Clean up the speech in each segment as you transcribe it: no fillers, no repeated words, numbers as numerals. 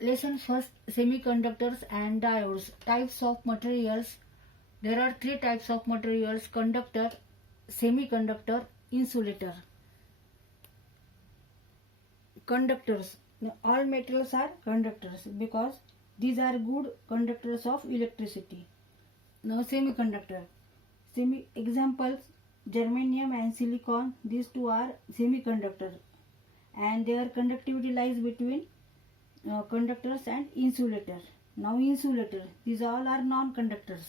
Lesson first, semiconductors and diodes. Types of materials. There are three types of materials: conductor, semiconductor, insulator. Conductors. Now, all metals are conductors because these are good conductors of electricity. Now semiconductor. Examples: germanium and silicon. These two are semiconductor, and their conductivity lies between conductors and insulator. Now insulator. These all are non-conductors.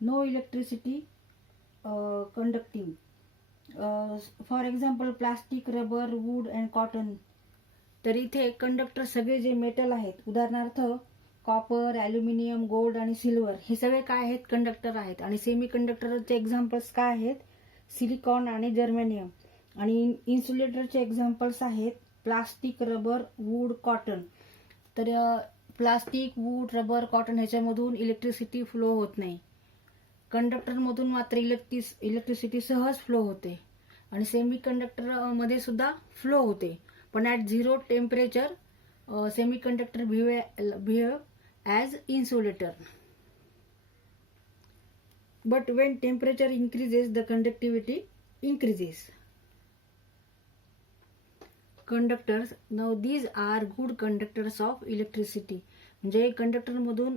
No electricity conducting. For example, plastic, rubber, wood and cotton. तर इथे conductor सगळे जे metal आहेत, उदाहरणार्थ copper, aluminium, gold आणि silver, हे सगळे काय आहेत? कंडक्टर आहेत. आणि सेमी कंडक्टरचे एक्झाम्पल्स काय आहेत? सिलिकॉन आणि जर्मेनियम. आणि इन्सुलेटरचे एक्झाम्पल्स आहेत प्लास्टिक, रबर, वूड, कॉटन. तर प्लास्टिक, वूड, रबर, कॉटन ह्याच्यामधून इलेक्ट्रिसिटी फ्लो होत नाही. कंडक्टरमधून मात्र इलेक्ट्रिसिटी सहज फ्लो होते. आणि सेमी कंडक्टरमध्ये सुद्धा फ्लो होते, पण at zero temperature semiconductor behave as insulator. But when temperature increases, the conductivity increases. Conductors. Now these are good conductors of electricity. म्हणजे कंडक्टर मधून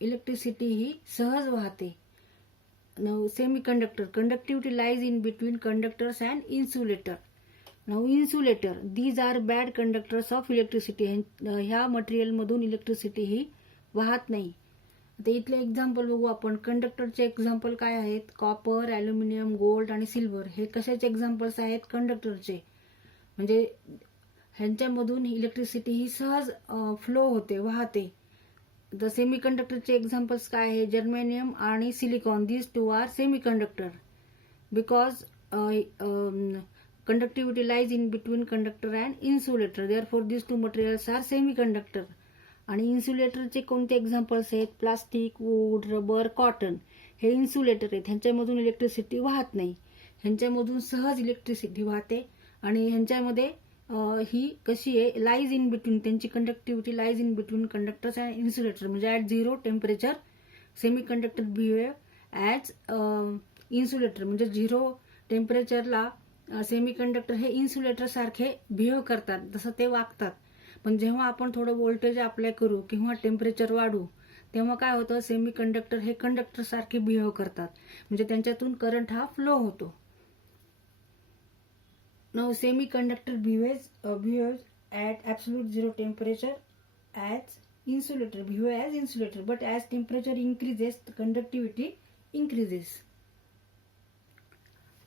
इलेक्ट्रिसिटी ही सहज वाहते. Now semiconductor. Conductivity lies in between conductors and insulator. Now insulator. These are bad conductors of electricity. ह्या material मधून electricity ही वाहत नाही. आता इथले एक्झाम्पल बघू आपण. कंडक्टरचे एक्झाम्पल काय आहेत? कॉपर, ॲल्युमिनियम, गोल्ड आणि सिल्वर. हे कशाचे एक्झाम्पल्स आहेत? कंडक्टरचे. म्हणजे ह्यांच्यामधून इलेक्ट्रिसिटी ही सहज फ्लो होते, वाहते. द सेमी कंडक्टरचे एक्झाम्पल्स काय आहे? जर्मेनियम आणि silicon. These two are semi conductor because conductivity lies in between conductor and insulator. Therefore these two materials are semiconductor. आणि इन्सुलेटरचे कोणते एक्झाम्पल्स आहेत? Plastic, wood, rubber, cotton. हे इन्सुलेटर आहेत. ह्यांच्यामधून इलेक्ट्रिसिटी वाहत नाही. ह्यांच्यामधून सहज इलेक्ट्रिसिटी वाहते. आणि ह्यांच्यामध्ये ही कशी आहे? Lies in between. त्यांची conductivity lies in between conductors and insulator. म्हणजे at zero temperature semiconductor behave as insulator. म्हणजे झिरो टेम्परेचरला सेमीकंडक्टर हे इन्सुलेटर सारखे बिहेव करतात, जसं ते वागतात. पण जेव्हा आपण थोडं व्होल्टेज अप्लाय करू किंवा टेम्परेचर वाढू, तेव्हा काय होतं? सेमीकंडक्टर हे कंडक्टर सारखे बिहेव करतात. म्हणजे त्यांच्यातून करंट हा फ्लो होतो. Now semiconductor behaves at absolute zero temperature as insulator. Behave as insulator, but as temperature increases the conductivity increases.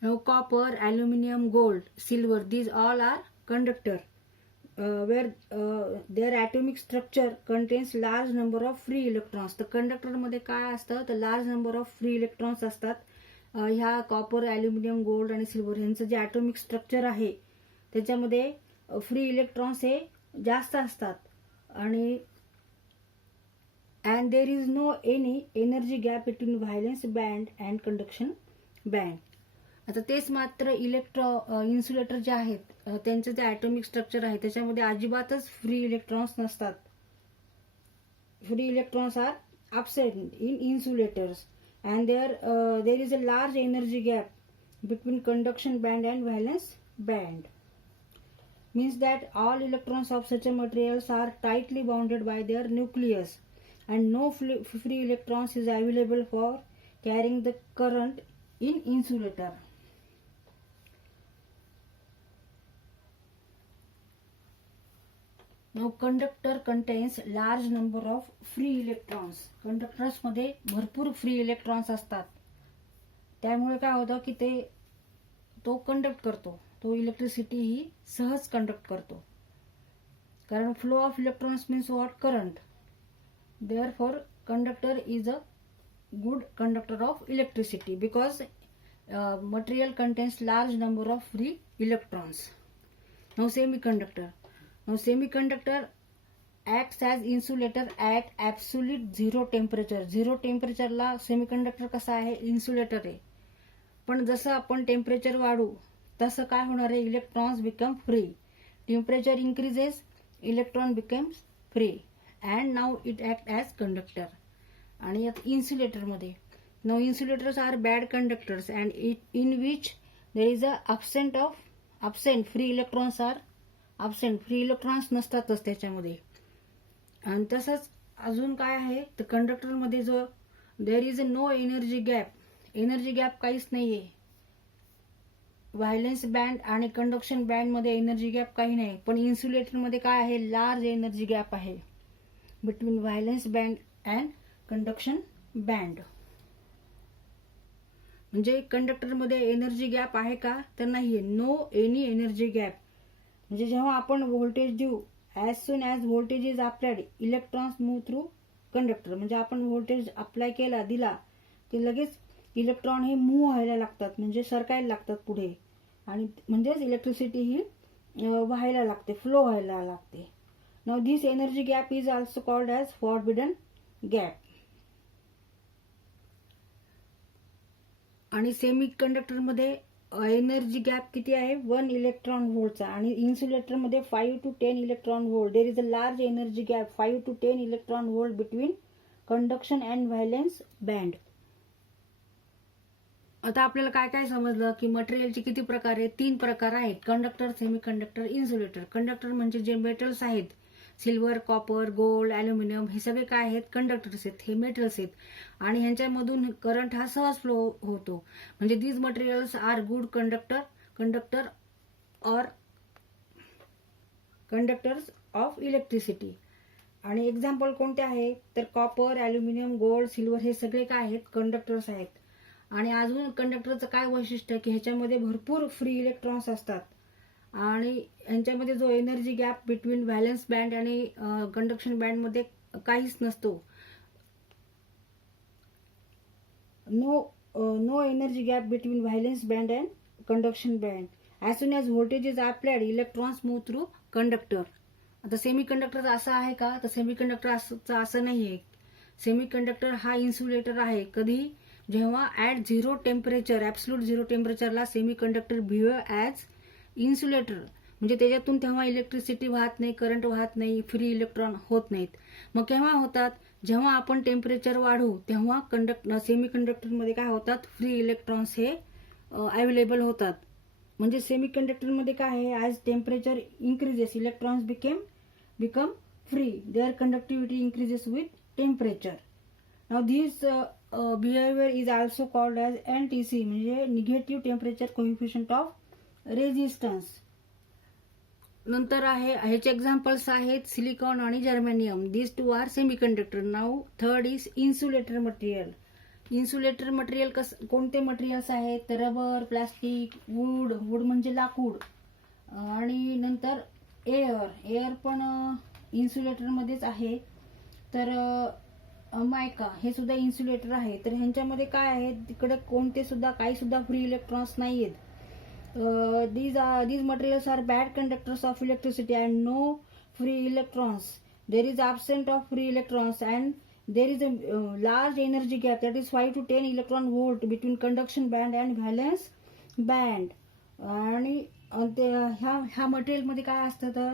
Now copper, aluminum, gold, silver, these all are conductor where their atomic structure contains large number of free electrons. तर conductor मध्ये काय असतं? तर large number of free electrons असतात. ह्या copper, aluminium, gold आणि silver यांचं जे ॲटॉमिक स्ट्रक्चर आहे त्याच्यामध्ये फ्री इलेक्ट्रॉन्स हे जास्त असतात. आणि and there is no any energy gap between valence band and conduction band. आता तेच मात्र इन्सुलेटर जे आहेत त्यांचं जे ॲटॉमिक स्ट्रक्चर आहे त्याच्यामध्ये अजिबातच फ्री इलेक्ट्रॉन्स नसतात. Free electrons are absent in insulators and there is a large energy gap between conduction band and valence band. Means that all electrons of such a materials are tightly bounded by their nucleus and no free electrons is available for carrying the current in insulator. Now conductor contains large number of free electrons. Conductors मध्ये भरपूर free electrons असतात. त्यामुळे काय होतं की तो conduct करतो, तो इलेक्ट्रिसिटी ही सहज कंडक्ट करतो. कारण flow of electrons means what? Current. Therefore conductor is a good conductor of electricity because material contains large number of free electrons. Now semiconductor. Now semiconductor acts as insulator at absolute zero temperature. Zero टेम्परेचरला semiconductor कसा आहे? Insulator आहे. पण जसं आपण temperature वाढू तसं काय होणार आहे? Electrons become free. Temperature increases, electron becomes free. and now it act as conductor. आणि insulator now insulators are bad conductors and in which there is a absent free electrons are absent, free electrons नसतातच त्याच्यामध्ये. आणि तसंच अजून काय आहे तर conductor मध्ये जो there is no energy gap काहीच नाहीये. व्हायलेन्स बँड आणि कंडक्शन बँड मध्ये एनर्जी गॅप काही नाही, पण इन्सुलेटर मध्ये काय आहे, लार्ज एनर्जी गॅप आहे between valence band and conduction band. म्हणजे कंडक्टर मध्ये एनर्जी गॅप आहे का तर नाहीये, नो एनी एनर्जी गॅप. म्हणजे जेव्हा आपण व्होल्टेज देऊ, as soon as voltage is applied electrons move through conductor. म्हणजे आपण व्होल्टेज अप्लाय दिला की लगेच इलेक्ट्रॉन हे मूव्ह व्हायला लागतात, म्हणजे सरकायला लागतात पुढे, आणि म्हणजेच इलेक्ट्रिसिटी ही व्हायला लागते, फ्लो व्हायला लागते. Now this energy gap is also called as forbidden gap. आणि सेमी कंडक्टर मध्ये एनर्जी गॅप किती आहे, 1 इलेक्ट्रॉन व्होल्टचा, आणि इन्सुलेटर मध्ये 5 to 10 electron volt. There is a large energy gap 5 to 10 electron volt between conduction and violence band. आता आपल्याला काय काय समजलं की मटेरियलचे किती प्रकार आहेत, 3 प्रकार आहेत, conductor, semi conductor, insulator. Conductor म्हणजे जे मेटल्स आहेत, सिल्वर, कॉपर, गोल्ड, ॲल्युमिनियम, हे सगळे काय आहेत, कंडक्टर्स आहेत, हे मेटल्स आहेत, आणि ह्यांच्यामधून करंट हा सहज फ्लो होतो. म्हणजे these materials are good conductors of electricity. आणि एक्झाम्पल कोणते आहे तर कॉपर, ॲल्युमिनियम, गोल्ड, सिल्वर हे सगळे काय आहेत, कंडक्टर्स आहेत. आणि अजून कंडक्टरचं काय वैशिष्ट्य की ह्याच्यामध्ये भरपूर फ्री इलेक्ट्रॉन्स असतात, आणि ह्यांच्यामध्ये जो energy gap between valence band आणि कंडक्शन बँड मध्ये काहीच नसतो. No energy gap between valence band and conduction band. As soon as voltage is applied electrons move through conductor. आता सेमी कंडक्टर असं आहे का तर सेमी कंडक्टर असं नाहीये. सेमी कंडक्टर हा इन्सुलेटर आहे. कधी, जेव्हा at zero temperature, absolute zero टेम्परेचरला semiconductor behave as insulator. म्हणजे त्याच्यातून तेव्हा इलेक्ट्रिसिटी वाहत नाही, करंट वाहत नाही, फ्री इलेक्ट्रॉन होत नाहीत. मग केव्हा होतात, जेव्हा आपण टेम्परेचर वाढवू तेव्हा सेमी कंडक्टरमध्ये काय होतात, फ्री इलेक्ट्रॉन्स हे अवेलेबल होतात. म्हणजे सेमी कंडक्टरमध्ये काय आहे, as temperature increases electrons become free, their conductivity increases with temperature. Now this behaviour is also called as NTC, म्हणजे negative temperature coefficient of resistance. नंतर आहे ह्याचे एक्झाम्पल्स आहेत सिलिकॉन आणि germanium. This two are semi conductor. Now third is insulator material. Insulator material कोणते materials आहेत तर rubber, plastic, wood म्हणजे लाकूड, आणि नंतर एअर पण इन्सुलेटर मध्येच आहे. तर मायका हे सुद्धा इन्सुलेटर आहे. तर ह्यांच्यामध्ये काय आहे, तिकडे काही सुद्धा फ्री इलेक्ट्रॉन्स नाही आहेत. These materials are bad conductors of electricity and no free electrons. There is absence of free electrons and there is a large energy gap, that is 5 to 10 electron volt between conduction band and valence band. आणि ह्या material मध्ये काय असतं तर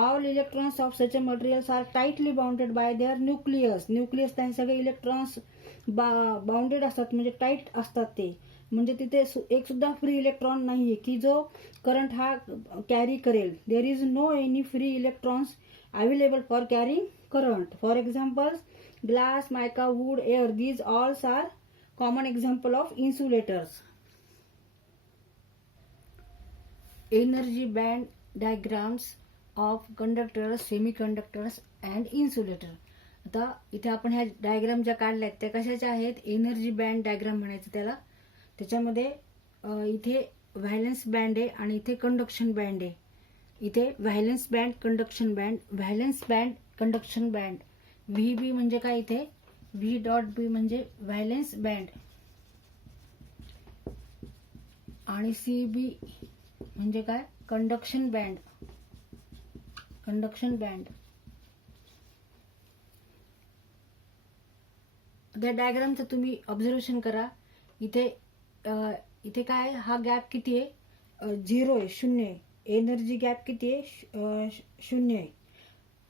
all electrons of such materials are tightly bounded by their nucleus. हे सगळे electrons bounded असतात, म्हणजे टाईट असतात ते. म्हणजे तिथे एक सुद्धा फ्री इलेक्ट्रॉन नाहीये की जो करंट हा कॅरी करेल. There is no any free electrons available for carrying current. For example glass, mica, wood, air, these all are common example of insulators. Energy band diagrams of conductors, semiconductors and insulator. आता इथे आपण ह्या diagram ज्या काढल्यात त्या कशाच्या आहेत, energy band diagram म्हणायचं त्याला. त्याच्यामध्ये इथे व्हॅलेन्स बँड आहे आणि इथे कंडक्शन बँड आहे. इथे valence band, conduction band, valence band, conduction band. VB म्हणजे काय, इथे V.B म्हणजे व्हॅलेन्स बँड, आणि CB म्हणजे काय, कंडक्शन बँड. त्या डायग्रामचं तुम्ही ऑब्झर्वेशन करा. इथे काय, हा गॅप किती आहे, 0 आहे, 0 आहे. एनर्जी गॅप किती आहे, 0 आहे.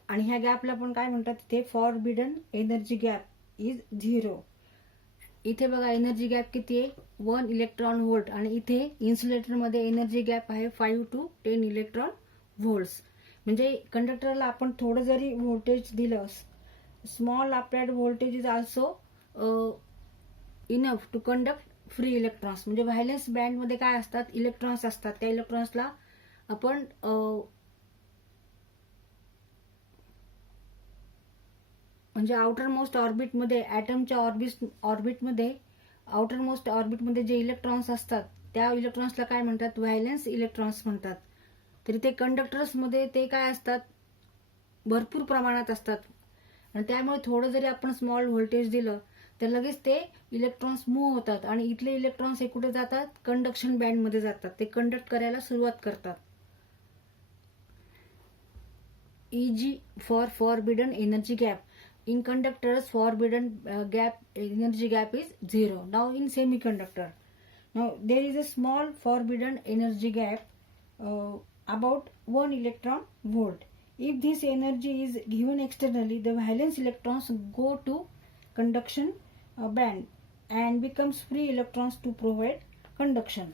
आणि ह्या गॅपला पण काय म्हणतात, ते फॉरबिडन एनर्जी गॅप इज 0. इथे बघा एनर्जी गॅप किती आहे, 1 इलेक्ट्रॉन व्होल्ट, आणि इथे इन्सुलेटरमध्ये एनर्जी गॅप आहे 5 to 10 इलेक्ट्रॉन व्होल्ट्स. म्हणजे कंडक्टरला आपण थोडं जरी व्होल्टेज दिलं, small applied voltage is also enough to conduct free electrons. म्हणजे व्हायलेन्स बँडमध्ये काय असतात, इलेक्ट्रॉन्स असतात. त्या इलेक्ट्रॉन्सला आपण म्हणजे आउटर मोस्ट ऑर्बिटमध्ये, ॲटमच्या ऑर्बिटमध्ये आउटर मोस्ट ऑर्बिटमध्ये जे इलेक्ट्रॉन्स असतात त्या इलेक्ट्रॉन्सला काय म्हणतात, व्हायलेन्स इलेक्ट्रॉन्स म्हणतात. तरी ते कंडक्टर्समध्ये ते काय असतात, भरपूर प्रमाणात असतात. आणि त्यामुळे थोडं जरी आपण स्मॉल व्होल्टेज दिलं तर लगेच ते इलेक्ट्रॉन्स मूव्ह होतात, आणि इथले इलेक्ट्रॉन्स हे कुठे जातात, कंडक्शन बँडमध्ये जातात. ते कंडक्ट करायला सुरुवात करतात. EG for forbidden energy gap. In conductors, forbidden energy gap is 0. Now in semiconductor, now there is a small forbidden energy gap about 1 electron volt. If this energy is given externally, the valence electrons go to conduction band and becomes free electrons to provide conduction.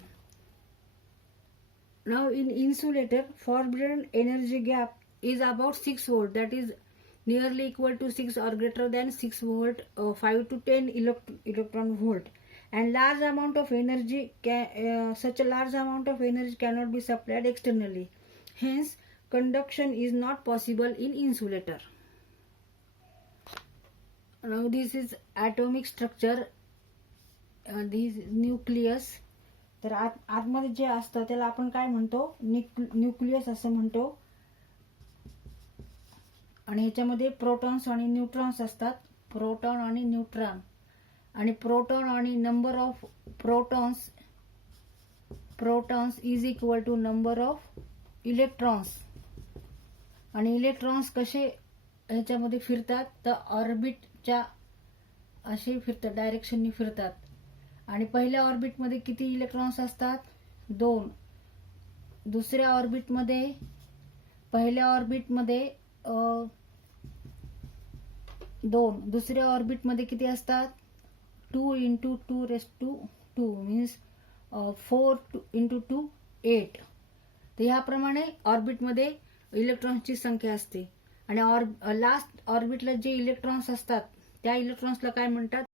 Now in insulator, forbidden energy gap is about 6 volt, that is nearly equal to 6 or greater than 6 volt, 5 to 10 electron volt, and large amount of energy such a large amount of energy cannot be supplied externally. Hence conduction is not possible in insulator. Now this is atomic structure. This nucleus. तर आतमध्ये जे असतं त्याला आपण काय म्हणतो, nucleus असं म्हणतो. आणि ह्याच्यामध्ये प्रोटॉन्स आणि न्यूट्रॉन्स असतात, प्रोटॉन आणि न्यूट्रॉन. आणि प्रोटॉन आणि number of protons is equal to number of electrons. आणि इलेक्ट्रॉन्स कसे ह्याच्यामध्ये फिरतात, तर ऑर्बिटच्या असे फिरतात, डायरेक्शननी फिरतात. आणि पहिल्या ऑर्बिटमध्ये किती इलेक्ट्रॉन्स असतात, 2. दुसऱ्या ऑर्बिटमध्ये, पहिल्या ऑर्बिटमध्ये 2, दुसऱ्या ऑर्बिटमध्ये किती असतात, 2 × 2⁻², मीन्स 4 × 2 8. तर ह्याप्रमाणे ऑर्बिटमध्ये इलेक्ट्रॉन्सची संख्या असते. आणि लास्ट ऑर्बिटला जे इलेक्ट्रॉन्स असतात त्या इलेक्ट्रॉन्सला काय म्हणतात,